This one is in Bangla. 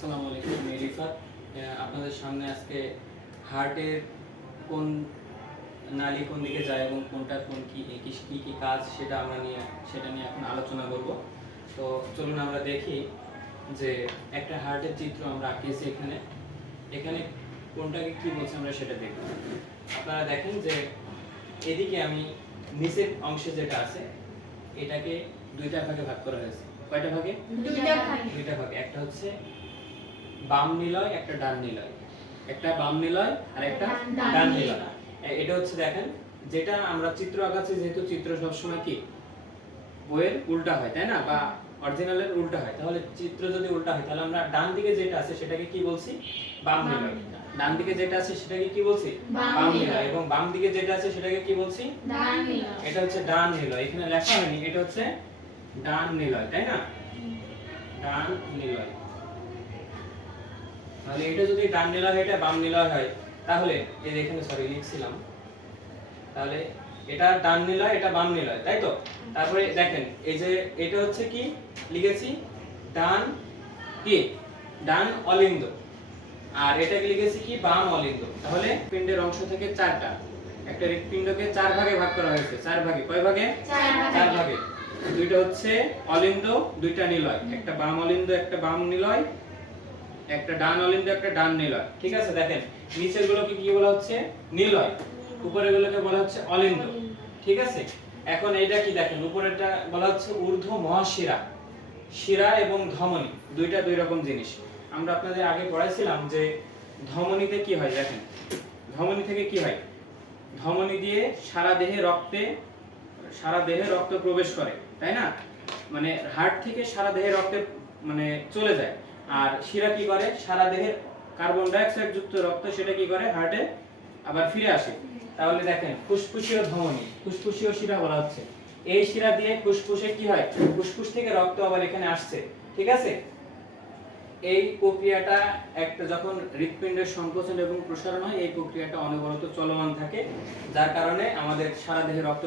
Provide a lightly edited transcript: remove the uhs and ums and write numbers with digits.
আসসালামু আলাইকুম, আমি রিফাত। আপনাদের সামনে আজকে হার্টের কোন নালী কোন দিকে যায় এবং কোনটা কোন কি কি কি কাজ সেটা নিয়ে এখন আলোচনা করব। তো চলুন আমরা দেখি যে একটা হার্টের চিত্র আমরা আঁকিয়েছি এখানে এখানে কোনটাকে কি বলছে আমরা সেটা দেখব। আপনারা দেখেন যে এদিকে আমি নিচের অংশে যেটা আছে এটাকে দুইটা ভাগে ভাগ করা হয়েছে। কয়টা ভাগে? দুইটা ভাগে। একটা হচ্ছে বাম নিলয়, একটা ডান নিলয়। একটা বাম নিলয় আর একটা ডান নিলয়। এটা হচ্ছে দেখেন, যেটা আমরা চিত্র আঁকাচ্ছি, যেহেতু চিত্র সবসময় কি বইয়ের উল্টা হয়, তাই না? বা অরিজিনালের উল্টা হয়। তাহলে চিত্র যদি উল্টা হয় তাহলে আমরা ডান দিকে যেটা আছে সেটাকে কি বলছি? বাম নিলয়। ডান দিকে যেটা আছে সেটাকে কি বলছি? বাম নিলয়। এবং বাম দিকে যেটা আছে সেটাকে কি বলছি? ডান নিলয়। এটা হচ্ছে ডান নিলয়। এখানে লেখা হয়নি, এটা হচ্ছে ডান নিলয়, তাই না? ডান নিলয়। তাহলে এটা যদি ডান নিলয় হয়, এটা বাম নিলয় হয়, তাহলে এই এখানে সরি লিখছিলাম, তাহলে এটা ডান নিলয়, এটা বাম নিলয়, তাই তো? তারপরে দেখেন এই যে এটা হচ্ছে কি লিখেছি? ডান কি? ডান অলিন্দ। আর এটাকে লিখেছি কি? বাম অলিন্দ। তাহলে পিণ্ডের অংশ থেকে চারটা, একটা হৃৎপিণ্ডকে চার ভাগে ভাগ করা হয়েছে। চার ভাগে, কয় ভাগে? চার ভাগে। দুইটা হচ্ছে অলিন্দ, দুইটা নিলয়, একটা বাম অলিন্দ, একটা বাম নিলয়, একটা ডান অলিন্দ, একটা ডান নিলয়। ঠিক আছে? দেখেন নিচের গুলোকে কি বলা হচ্ছে? নিলয়। উপরের গুলোকে বলা হচ্ছে অলিন্দ। ঠিক আছে? এখন এইটা কি দেখেন, উপরেরটা বলা হচ্ছে ঊর্ধ্ব মহাশিরা। শিরা এবং ধমনী দুইটা দুই রকম জিনিস। আমরা আপনাদের আগে পড়াইছিলাম যে ধমনীতে কি হয়। দেখেন ধমনী থেকে কি হয়? ধমনী দিয়ে সারা দেহে রক্ত প্রবেশ করে, তাই না? মানে হার্ট থেকে সারা দেহে রক্তে মানে চলে যায়। আর শিরা কি করে? সারা দেহের কার্বন ডাই অক্সাইড যুক্ত রক্ত সেটা কি করে? হার্টে আবার ফিরে আসে। তাহলে দেখেন ফুসফুসীয় ধমনী, ফুসফুসীয় শিরা বলা হচ্ছে। এই শিরা দিয়ে ফুসফুসে কি হয়? ফুসফুস থেকে রক্ত আবার এখানে আসছে। ঠিক আছে? এই প্রক্রিয়াটা একটা যখন হৃৎপিণ্ডের সংকোচন এবং প্রসারণ হয়, এই প্রক্রিয়াটা অনবরত চলমান থাকে, যার কারণে আমাদের সারা দেহে রক্ত